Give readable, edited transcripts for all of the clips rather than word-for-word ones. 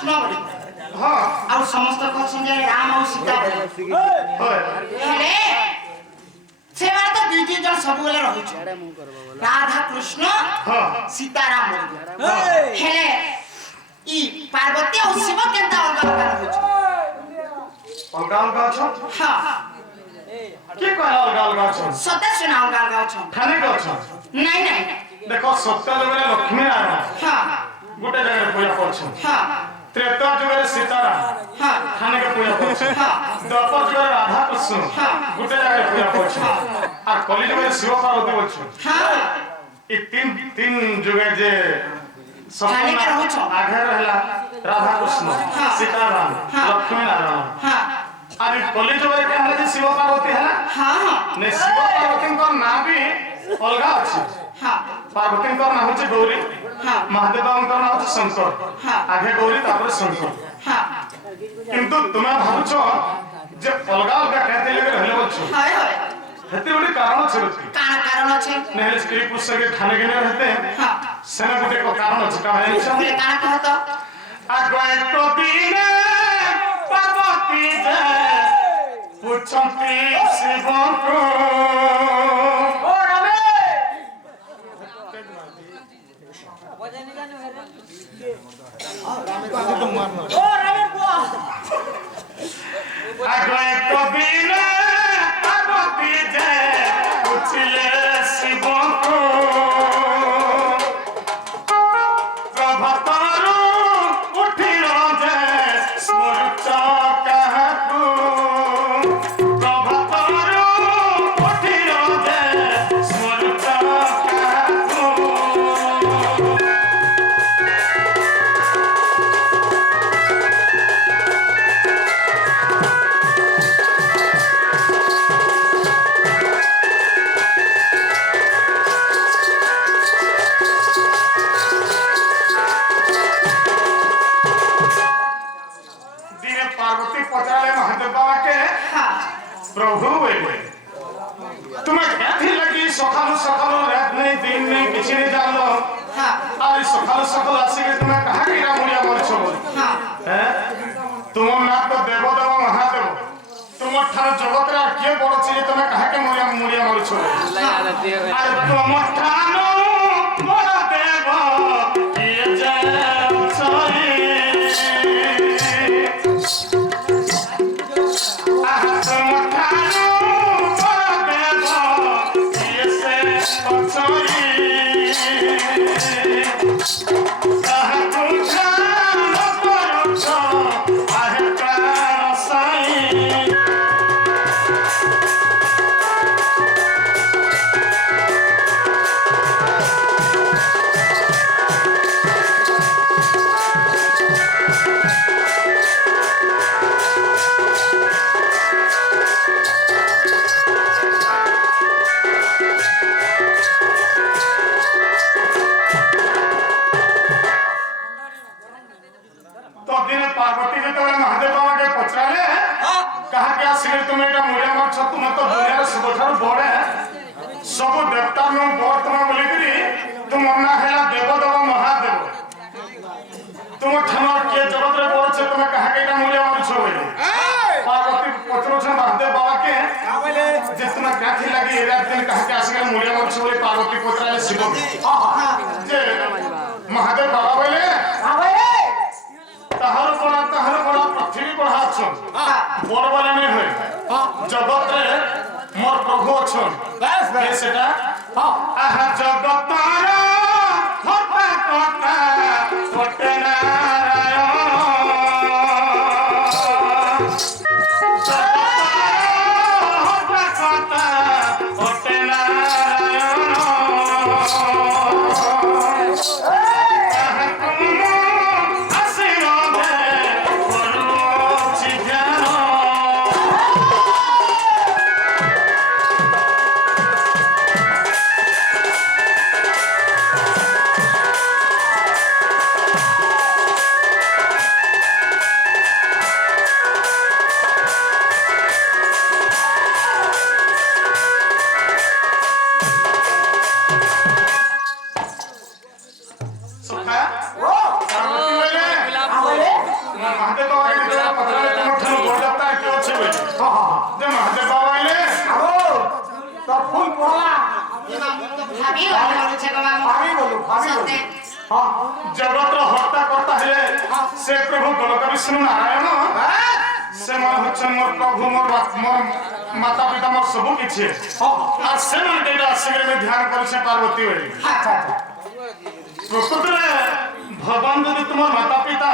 कृष्ण बोली हां आ समस्त कहछन जे राम और सीता हेले से बार तो दुई तीन जन सब बेले रहै छ राधा कृष्ण हां सीताराम हेले ई पार्वती और शिव केनता अलग अलग रहै छ अलगा अलगा छ हां के कहला अलगा अलगा छ सदा सुना अलग अलग छ खाने को छ नहीं नहीं देखो सत्य जुगे लक्ष्मी नारायण हां गोटे जगह पूजा करछ हां त्रेता जुगे सीताराम हां खाने के पूजा करछ हां द्वापर जुगे राधा कृष्ण गोटे जगह पूजा करछ आ कली जुगे शिव पार्वती बोलछ हां ई तीन जुगे जे खाने के रहछ आगे रहला राधा कृष्ण सीताराम लक्ष्मी नारायण हां अरे कली जुगे के हला शिव पार्वती हला हां हां ने शिव पार्वती को नाम भी अलगा अछि हां पार्वती को नाम होछि गौरी हां महादेव को नाम होछि शंकर हां आगे गौरी तापर शंकर हां किंतु तुम्हें भाबुछो जे अलगा अलगा कहते लगे रहले बोलछो हाय हाय हेते गोटे कारण छै काना कारण अछि नेहले स्त्री पुरुष के खाने के नहीं रहते हां सेना गोटे को कारण अछि का है बोले काना कहत आगय तो दिने पार्वती जे पूछंती शिव को ओ रमे ओ रमे बुआ आगय तो दिने पार्वती जे पूछले शिव को प्रभातरू उठिलो जे स्मृत कहकु प्रभातरू उठिलो जे स्मृत कहकु दिने पार्वती पचाले महादेव बाबा के हां प्रभु बोले तुम्हें कैथी लगी सकालू सकालू रात नहीं दिन नहीं किसी नहीं जानो हां अरे सकालू सकालू आसी के तुम्हें कहा कि रामुड़िया मरछो हां हैं तुम ना तो देव देव महादेव तुम ठार जगत रे के बड़ छी तुम्हें कहा के मुड़िया मरछो अरे तुम ठानो बड़ देव किए जे छई आहा तुम ठानो बड़ देव किए से छई आहा तुम ठानो बड़ छो आहे प्राण साई तो दिन पार्वती जी तो महादेव बाबा के पचराले कहा कि आसिर तुम एटा मुड़िया मर छ तुम तो दुनिया सबठार बड़े सब देवता नु बड़ तुम बोली करी तुम ना हेला देव देव महादेव तुम ठानो के जगत रे बड़ छ तुम कहा कि एटा मुड़िया मर छ बोली पार्वती पचरो छ महादेव बाबा के बोले जे तुम काथी लगी एरा दिन कहा कि आसिर मुड़िया मर छ बोली पार्वती पचराले शिव जे महादेव बाबा बोले हां भाई तहर बड़ा पृथ्वी बढ़ा छन बड़ वाला नहीं होय जगत रे मोर प्रभु छन बस ये सेटा आहा जगत रे होता कोता कोटे नारायण जगत रे होता कोता कोटे नारायण ভাবি বলছে গো মামু ভাবি বলো সত্যি হ্যাঁ জগত হত্যা করতা হলে সে প্রভু গোলক বিষ্ণু নারায়ণ সে মনে হচ্ছে মোর প্রভু মোর মাতা পিতা মোর সবু কিছু আর সে মানে এটা আসিকে ধ্যান করছে পার্বতী বলে আচ্ছা আচ্ছা প্রকৃতরে ভগবান যদি তোমার মাতা পিতা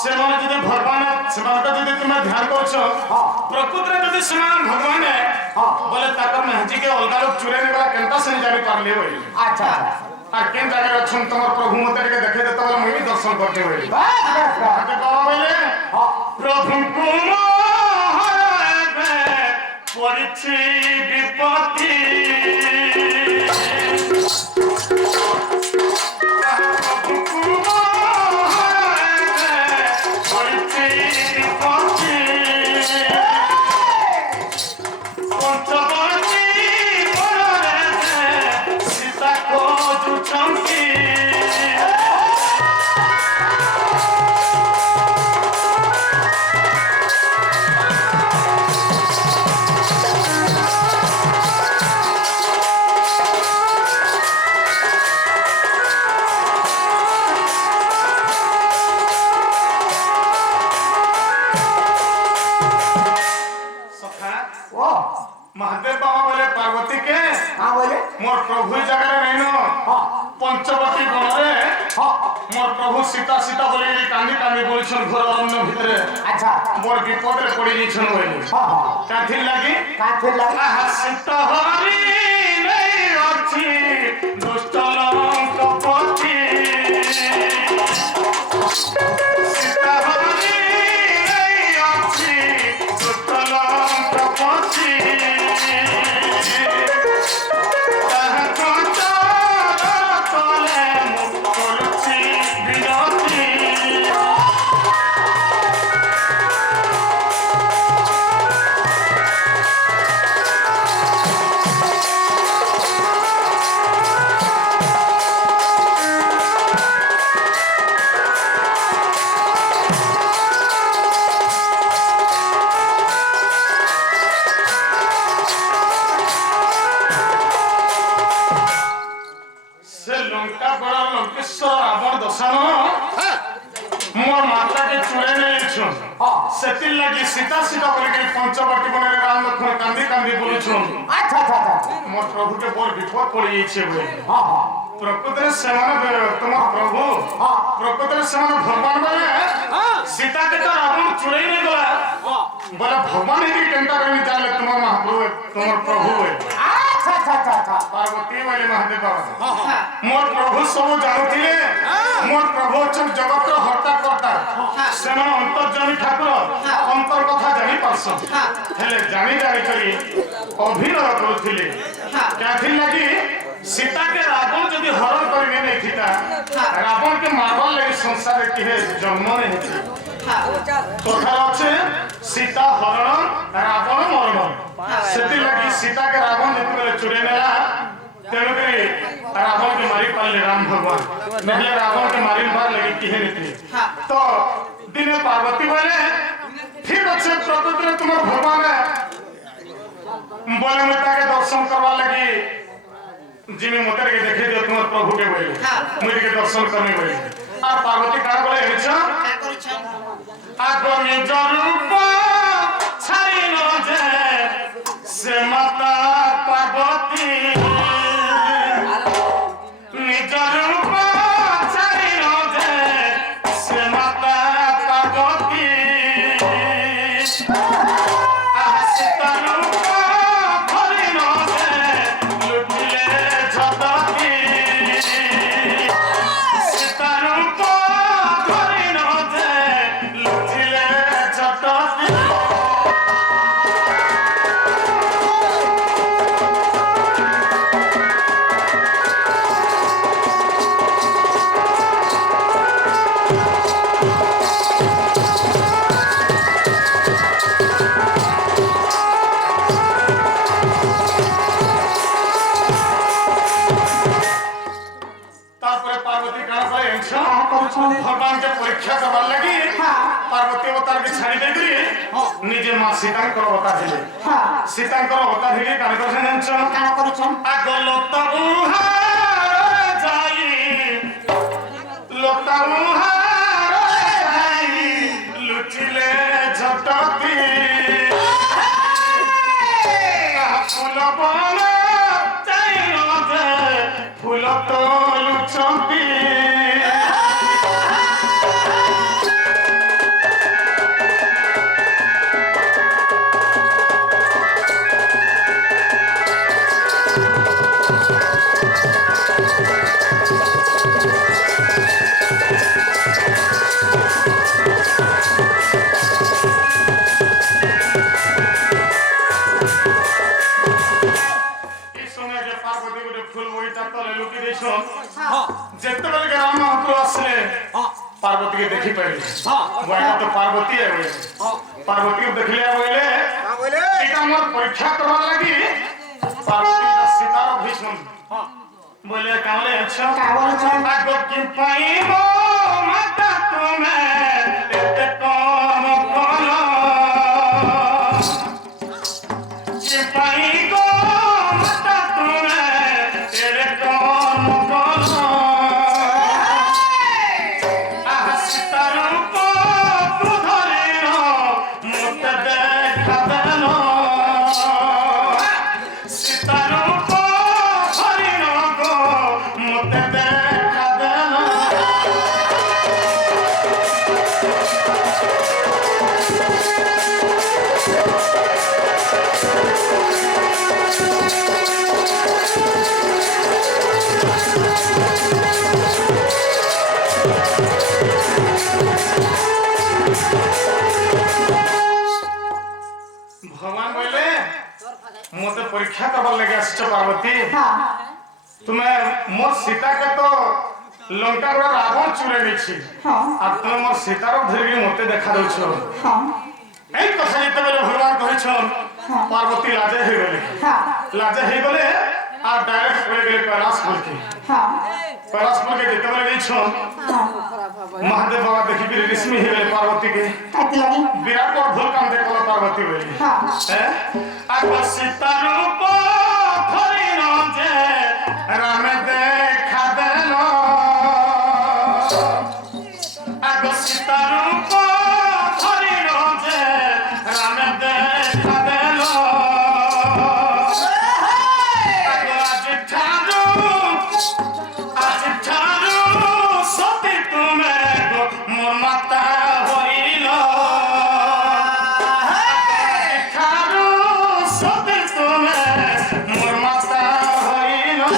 সেমানে যদি ভগবান সেমানকে যদি তুমি ধ্যান করছ প্রকৃতরে যদি সেমান ভগবান বলে তাকর মেহজিকে অলগা লোক চুরে নেগলা কেনতা সে জানি পারলে বলে আচ্ছা আর কেন জায়গায় অছন তোমার প্রভু মতে টিকে দেখে দে তবে মুই দর্শন করতে বলে বাস বাস বাস আগে বাবা বলে প্রভু কুমারে পড়িছি বিপত্তি महादेव बाबा बोले पार्वती के हाँ बोले मोर प्रभु जगह नहीं नो हाँ पंचवटी गणरे हाँ मोर प्रभु सीता सीता बोले कांदी कांदी बोलछन घर अरण्य भितरे अच्छा मोर विपद रे पड़ी निछन बोले हाँ हाँ काथिन लागी काफी लगा आहा सीता हमारी नहीं अछि दुष्ट लंक पति सीता हमारी नहीं अछि दुष्ट लंक पति मोर माता के चुरे नहीं छुन सेतिल लगी सीता सीता बोल के पंचवटी बने राम लक्ष्मण कांदी कांदी बोल छुन अच्छा अच्छा अच्छा मोर प्रभु के बोल विपद पड़ी छे बोले हाँ हाँ प्रकृति सेमान तुम प्रभु प्रकृति सेमान भगवान बोले सीता के तो रावण चुरे नहीं गला बोले भगवान ही केंता करनी चाले तुम महाप्रभु तुम प्रभु अच्छा अच्छा अच्छा अच्छा पार्वती बोले महादेव बाबा मोर प्रभु सब जानथिले मोर प्रभु छन जगत रो हत्या करता सेना अंतर्जामी ठाकुर अंतर कथा जानि पारसन हेले जानि जानि करी अभिनय करथिले क्याथिन लगी सीता के रावण जदि हरण करिने नै थिता रावण के मारल लगी संसार के जन्म नै हेति कथा আছে सीता हरण रावण मरण सेति लगी सीता के रावण जति बेले चुरे नेला तेणु करी रावण के मारी पाले राम भगवान नहले रावण के मारी बार लगी किहे नीति तो दिने पार्वती बोले ठीक अच्छे प्रकृति तुम भगवान बोले मता के दर्शन करवा लगी जिमे मते के देखे दियो तुम प्रभु के बोले मुझे के दर्शन करने बोले आ पार्वती का बोले हेछ क्या करिछन आगमी जरूप छाई न जे से माता पार्वती निज रूप छाई न जे से माता पार्वती सीता रूप धरि न जे लुटिले जगती सीता रूप धरि न जे लुटिले जगती पार्वती अवतार के छाड़ी दे करी निजे मां सीता को अवतार हेले हाँ सीता को अवतार हेले कान कर जानछ काना करूछन आगो लोता जाई लोता जाई लुचिले झटती फूल बन जाई फूल तो लुचती जितने के राम महाप्रभु आसले पार्वती के देखी पड़े वही तो पार्वती है पार्वती को देखले बोले टीका मोर परीक्षा करवा लगी पार्वती का सितारा भीष्म बोले काले अच्छा का बोलछन आगो की पाइबो माता तुम्हें एते कम कलो की पाइबो माता तुम्हें तेरे कम कलो आह सितारा को तू धरिनो मत देखा देनो सितारा को धरिनो को मत देखा देनो भगवान बोले मते परीक्षा करवार लगे आसछ पार्वती हाँ तुम्हें मोर सीता के तो लंका रो रावण चुरे गेछि हाँ आ तुम मोर सीता रो धरि मते देखा दउछो हाँ ए कथा जते बेले भगवान कहिछन पार्वती लाजे हे गेले हाँ लाजे हे गेले आ डायरेक्ट पड़े गेले कैलाशपुर के हाँ कैलाशपुर के जते बेले गेछन महादेव बाबा देखि के ऋषि हे गेले पार्वती के कति लगी विराट और भूल काम देखला पार्वती बोली हाँ आगो सीता रूप धरि न जे राम देखा देलो आगो सीता रूप धरि न जे राम देखा देलो आगो आज ठारू सती तुमे गो मोर माता होइलो ठारू सती तुमे मोर माता होइलो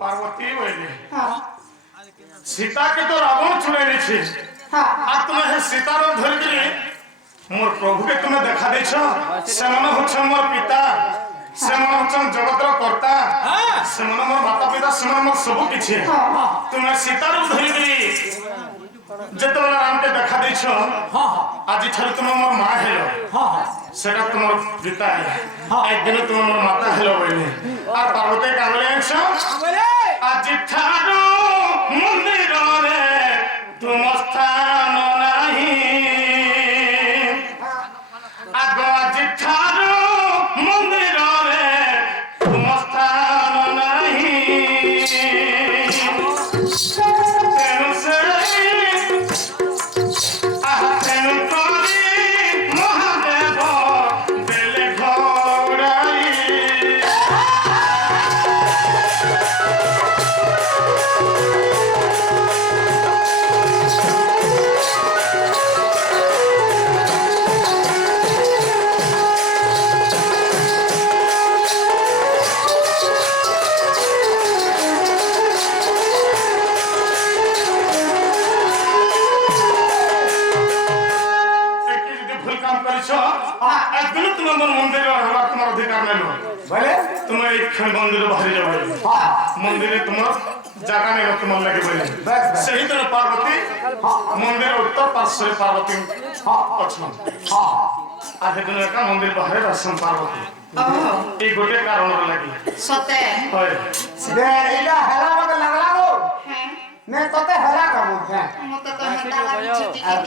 पार्वती बोली हाँ सीता के तो रावण चुरे छी हाँ आ तुम्हें हे सीता रो धरि के मोर प्रभु के तुम्हें देखा देछ सेमन होछ मोर पिता सेमन होछ जगत रो कर्ता सेमन मोर माता पिता सेमन मोर सब किछि तुम्हें सीता रो धरि के जते राम के देखा देछ आज ठार तुम मोर मां हेलो सेटा तुमर पिता है एक दिन तुम मोर माता हेलो बोले आ पार्वती काबले छ आज ठार मंदिर रे तुम स्थान नहीं आगो आज ठार मंदिर रे तुम स्थान नहीं तेनु से तेनु करी महादेव देले घोड़ाई তুমি এই মন্দিরে বাহিরে যাবে হ্যাঁ মন্দিরে তোমার জায়গা নেই তোমার লাগে বলে বেশ বেশ সেই দিন পার্বতী মন্দিরের উত্তর পার্শ্বে পার্বতী অছেন হ্যাঁ আর সেদিন একা মন্দির বাহিরে আসছেন পার্বতী ଓହୋ এই গোটে কারণ লাগে ସତେ হয় রে